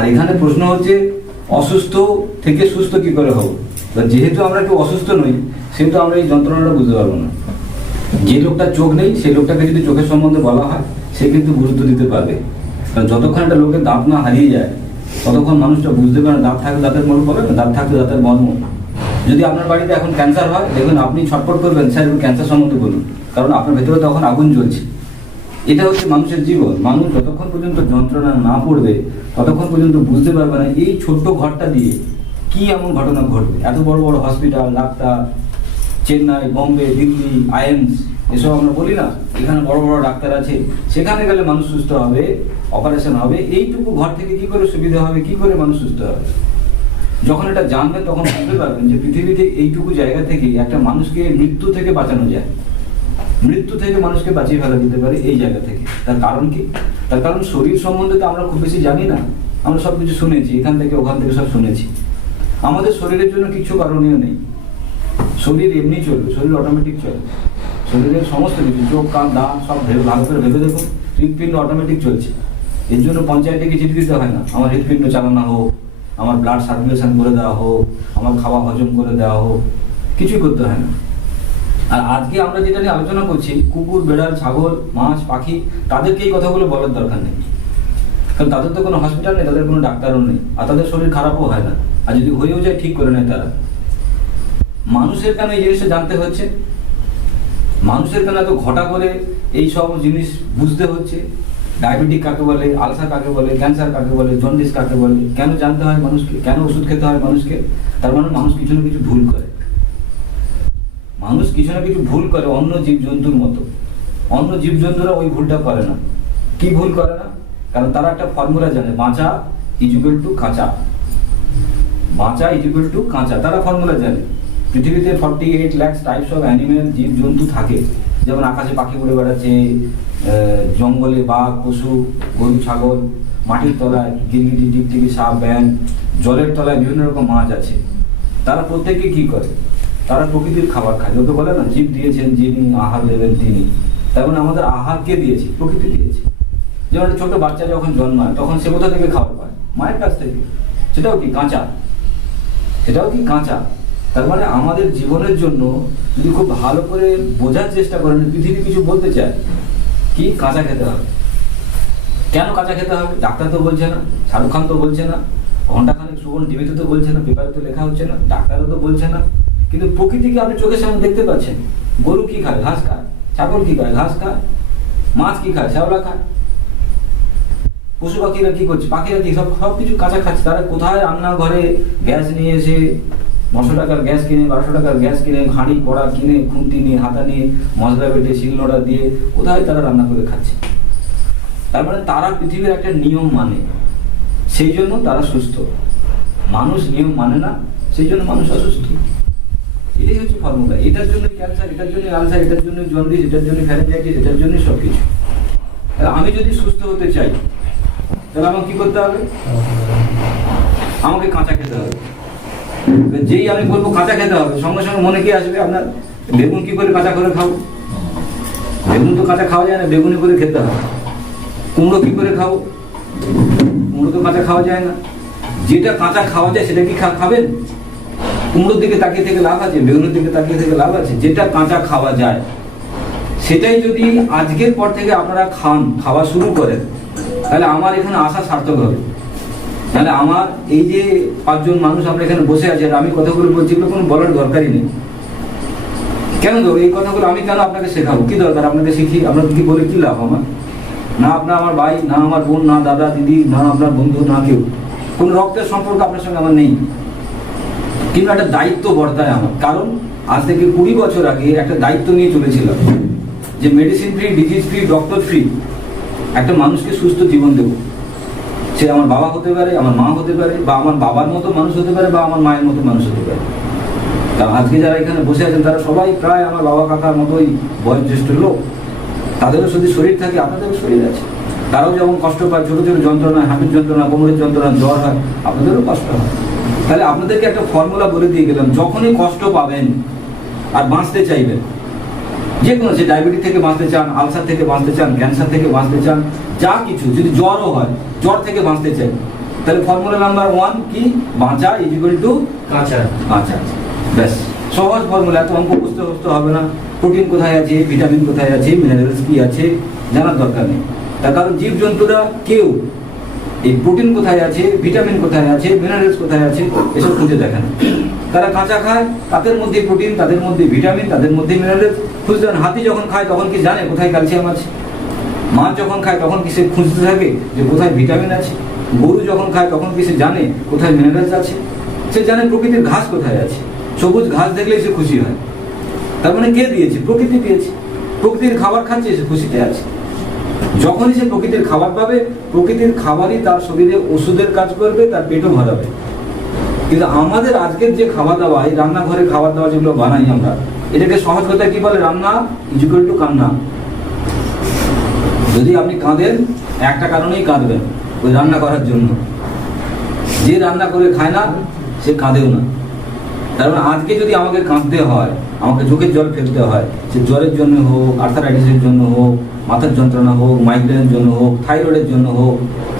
আর এখানে প্রশ্ন হচ্ছে, অসুস্থ থেকে সুস্থ কি করে হব? যেহেতু আমরা একটু অসুস্থ নই, সেহেতু আমরা এই যন্ত্রণাটা বুঝতে পারব না। যে লোকটার চোখ নেই সেই লোকটাকে যদি চোখের সম্বন্ধে বলা হয়, সে কিন্তু গুরুত্ব দিতে পারবে। কারণ যতক্ষণ একটা লোকের দাঁত না হারিয়ে যায়, ততক্ষণ মানুষটা বুঝতে পারে দাঁত থাকলে দাঁতের মর্ম বলে না, দাঁত থাকলে দাঁতের মর্ম। যদি আপনার বাড়িতে এখন ক্যান্সার হয়, দেখুন আপনি ছটপট করবেন, স্যার ক্যান্সার সম্বন্ধে বলুন। কারণ আপনার ভেতরে তখন আগুন জ্বলছে। এটা হচ্ছে মানুষের জীবন। মানুষ যতক্ষণ পর্যন্ত যন্ত্রণা না পড়বে ততক্ষণ পর্যন্ত বুঝতে পারবে না এই ছোট্ট ঘরটা দিয়ে কি এমন ঘটনা ঘটবে। এত বড় বড় হসপিটাল ডাক্তার, চেন্নাই, বম্বে, দিল্লি, আইএমস, এসব আমরা বলি না। এখানে বড় বড় ডাক্তার আছে। সেখানে গেলে মানুষ সুস্থ হবে অপারেশন হবে। এইটুকু ঘর থেকে কি করে সুবিধা হবে? কি করে মানুষ সুস্থ হবে? যখন এটা জানবেন, তখন বুঝতে পারবেন যে পৃথিবীতে এইটুকু জায়গা থেকে একটা মানুষকে মৃত্যু থেকে বাঁচানো যায়। মৃত্যু থেকে মানুষকে বাঁচিয়ে ফেলা যেতে পারে এই জায়গা থেকে। তার কারণ কি? তার কারণ শরীর সম্বন্ধে তো আমরা খুব বেশি জানি না। আমরা সব কিছু শুনেছি, এখান থেকে ওখান থেকে সব শুনেছি। আমাদের শরীরের জন্য কিছু কারণীয় নেই। শরীর এমনি চলবে, শরীর অটোমেটিক চলে শরীরের সমস্ত কিছু, চোখ, কান, দাঁত, সব ভেবে ভালো করে ভেবে দেখুন হৃদপিণ্ড অটোমেটিক চলছে। এর জন্য পঞ্চায়েতে চিঠি দিতে হয় না, আমার হৃদপিণ্ড চালানো হোক, আমার ব্লাড সার্কুলেশন করে দেওয়া হোক, আমার খাওয়া হজম করে দেওয়া হোক, কিছুই করতে হয় না। আর আজকে আমরা যেটা নিয়ে আলোচনা করছি, কুকুর, বেড়াল, ছাগল, মাছ, পাখি, তাদেরকে এই কথাগুলো বলার দরকার নেই। কারণ তাদের তো কোনো হসপিটাল নেই, তাদের কোনো ডাক্তারও নেই, আর তাদের শরীর খারাপও হয় না। আর যদি হয়েও যায়, ঠিক করে নেয় তারা। মানুষের কেন এই জিনিসটা জানতে হচ্ছে? মানুষের কেন এত ঘটা করে এই সব জিনিস বুঝতে হচ্ছে? ডায়াবেটিক কাকে বলে আলসার কাকে বলে, ক্যান্সার কাকে বলে, জন্ডিস কাকে বলে, কেন জানতে হয় মানুষকে, কেন ওষুধ খেতে হয় মানুষকে? তার মানে মানুষ কিছু না কিছু ভুল করে। মানুষ কিছু না কিছু ভুল করে অন্য জীবজন্তুর মতো। অন্য জীবজন্তুরা ওই ভুলটা করে না। কি ভুল করে না? কারণ তারা একটা ফর্মুলা জানে, বাঁচা ইজুকাল টু কাঁচা বাঁচা ইজুকাল টু কাঁচা তারা ফর্মুলা জানে। পৃথিবীতে forty eight lakhs types of animal জীবজন্তু থাকে। যেমন আকাশে পাখি উড়ে বেড়াচ্ছে জঙ্গলে বাঘ, পশু, গরু, ছাগল, মাটির তলায় গিরগিটি, টিকটিকি, সাপ ব্যাং জলের তলায় বিভিন্ন রকম মাছ আছে। তারা প্রত্যেকে কি করে? তারা প্রকৃতির খাবার খায়। লোকে বলে না, জীব দিয়েছেন যিনি আহার দেবেন তিনি। তার মানে আমাদের আহার কে দিয়েছে? প্রকৃতি দিয়েছে। যেমন ছোট বাচ্চা যখন জন্মায়, তখন সে কোথা থেকে খাবার পায়? মায়ের কাছ থেকে। সেটাও কি কাঁচা? সেটাও কি কাঁচা? তার মানে আমাদের জীবনের জন্য যদি খুব ভালো করে বোঝার চেষ্টা করেন পৃথিবী কিছু বলতে চায়, কি কাঁচা খেতে হবে? কেন কাঁচা খেতে হবে? ডাক্তার তো বলছে না, শাহরুখ খান তো বলছে না ঘন্টাখানেক সুবর্ণ টিভিতে তো বলছে না, পেপারে তো লেখা হচ্ছে না, ডাক্তারও তো বলছে না। কিন্তু প্রকৃতিকে আপনি চোখের সামনে দেখতে পাচ্ছেন। গরু কি খায়? ঘাস খায়। ছাগল কি খায়? ঘাস খায়। মাছ কি খায়? শ্যাওলা খায়। পশু পাখিরা কি করছে? পাখিরা কি সব সব কিছু কাঁচা খাচ্ছে। তারা কোথায় রান্নাঘরে গ্যাস নিয়ে এসে নশো টাকার গ্যাস কিনে, বারোশো টাকার গ্যাস কিনে হাঁড়ি কড়া কিনে, খুন্তি নিয়ে, হাতা নিয়ে, মশলা বেটে, শিলনোড়া দিয়ে কোথায় তারা রান্না করে খাচ্ছে? তার মানে তারা পৃথিবীর একটা নিয়ম মানে। সেই জন্য তারা সুস্থ। মানুষ নিয়ম মানে না, সেই জন্য মানুষ অসুস্থ। এটাই হচ্ছে ফর্মুলা এটার জন্য ক্যান্সার এটার জন্য আলসার এটার জন্য জন্ডিস এটার জন্য ফ্যারেঞ্জাইটিস এটার জন্য সব কিছু আমি যদি সুস্থ হতে চাই, তাহলে আমাকে কি করতে হবে? আমাকে কাঁচা খেতে হবে। যেই আমি বলব কাঁচা খেতে হবে, সঙ্গে সঙ্গে মনে কি আসবে আপনার? বেগুন কি করে কাঁচা করে খাব? বেগুন তো কাঁচা খাওয়া যায় না বেগুনি করে খেতে হবে। কুমড়ো কি করে খাব? কুমড়ো তো কাঁচা খাওয়া যায় না। যেটা কাঁচা খাওয়া যায়, সেটা কি খাবেন? কুমড়োর দিকে তাকিয়ে থেকে লাভ আছে, বেগুনের দিকে তাকিয়ে থেকে লাভ আছে, যেটা কাঁচা খাওয়া যায়। সেটাই যদি আজকের পর থেকে আপনারা খান, খাওয়া শুরু করেন, তাহলে আমার এখানে আসা সার্থক হবে। তাহলে আমার এই যে পাঁচজন মানুষ আমরা এখানে বসে আছি, আর আমি কথাগুলো বলছি, এগুলো কোনো বলার দরকারই নেই। কেন দেবো এই কথাগুলো আমি কেন আপনাকে শেখাবো? কি দরকার? আপনাকে শিখি? আপনাকে কি বলে কি লাভ আমার? না আপনার আমার ভাই, না আমার বোন, না দাদা, দিদি, না আপনার বন্ধু, না কেউ। কোনো রক্তের সম্পর্ক আপনার সঙ্গে আমার নেই। কিন্তু একটা দায়িত্ব বর্তায় আমার। কারণ আজ থেকে কুড়ি বছর আগে একটা দায়িত্ব নিয়ে চলেছিলাম যে medicine free disease free doctor free একটা মানুষকে সুস্থ জীবন দেবো। সে আমার বাবা হতে পারে, আমার মা হতে পারে, বা আমার বাবার মতো মানুষ হতে পারে, বা আমার মায়ের মতো মানুষ হতে পারে। তা আজকে যারা এখানে বসে আছেন, তারা সবাই প্রায় আমার বাবা, কাকার মতোই বয়োজ্যেষ্ঠ লোক। তাদেরও যদি শরীর থাকে, আপনাদেরও শরীর আছে। তারাও যেমন কষ্ট পায়, ছোটো ছোটো যন্ত্রণা হাঁটুর যন্ত্রণা কোমরের যন্ত্রণা জ্বর হয়, আপনাদেরও কষ্ট হয়। তাহলে আপনাদেরকে একটা ফর্মুলা বলে দিয়ে গেলাম, যখনই কষ্ট পাবেন আর বাঁচতে চাইবেন যে কোনো সে ডায়াবেটিস থেকে বাঁচতে চান আলসার থেকে বাঁচতে চান ক্যান্সার থেকে বাঁচতে চান, যা কিছু, যদি জ্বরও হয়, জ্বর থেকে বাঁচতে চাই তাহলে ফর্মুলা নাম্বার ওয়ান কি? বাঁচা ইজ ইকুয়াল টু কাঁচা কাঁচা, ব্যাস। সহজ ফর্মুলা এত অঙ্ক বুঝতে বুঝতে হবে না। প্রোটিন কোথায় আছে? ভিটামিন কোথায় আছে? মিনারেলস কি আছে? জানার দরকার নেই। তার কারণ জীবজন্তুরা কেউ এই প্রোটিন কোথায় আছে ভিটামিন কোথায় আছে মিনারেলস কোথায় আছে, এসব খুঁজে দেখে না তারা কাঁচা খায়, তাদের মধ্যে প্রোটিন তাদের মধ্যে ভিটামিন তাদের মধ্যে মিনারেলস খুঁজতে হাতি যখন খায়, তখন কি জানে কোথায় ক্যালসিয়াম আছে? মাছ যখন খায়, তখন কি সে খুঁজতে থাকে যে কোথায় ভিটামিন আছে? গরু যখন খায়, তখন কি সে জানে কোথায় মিনারেলস আছে? সে জানে প্রকৃতির ঘাস কোথায় আছে। সবুজ ঘাস দেখলেই সে খুশি হয়। তার মানে কে দিয়েছে? প্রকৃতি দিয়েছে। প্রকৃতির খাবার খাচ্ছে, সে খুশিতে আছে। যখনই সে প্রকৃতির খাবার পাবে, প্রকৃতির খাবারই তার শরীরে ওষুধের কাজ করবে, তার পেটও ভরাবে কিন্তু আমাদের আজকের যে খাওয়া দাওয়া এই রান্নাঘরে খাবার দাওয়া যেগুলো বানাই আমরা, এটাকে সহজ কথা কি বলে রান্না? ইজুকাল টু কান্না। যদি আপনি কাঁদেন, একটা কারণেই কাঁদবেন, ওই রান্না করার জন্য। যে রান্না করে খায় না, সে কাঁদেও না। মানে আজকে যদি আমাকে কাঁদতে হয়, আমাকে চোখের জল ফেলতে হয়, সে জ্বরের জন্য হোক আর্থারাইটিসের জন্য হোক, মাথার যন্ত্রণা হোক মাইগ্রেনের জন্য হোক থাইরয়েডের জন্য হোক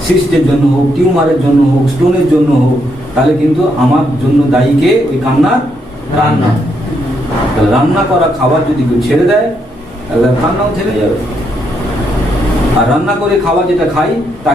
সিস্টের জন্য হোক টিউমারের জন্য হোক স্টোনের জন্য হোক, তাহলে কিন্তু আমার জন্য দায়ীকে ওই কান্নার রান্না। রান্না করা, খাবার যদি কেউ ছেড়ে দেয়, তাহলে কান্নাও ছেড়ে যাবে। আর রান্না করে খাওয়া যেটা খাই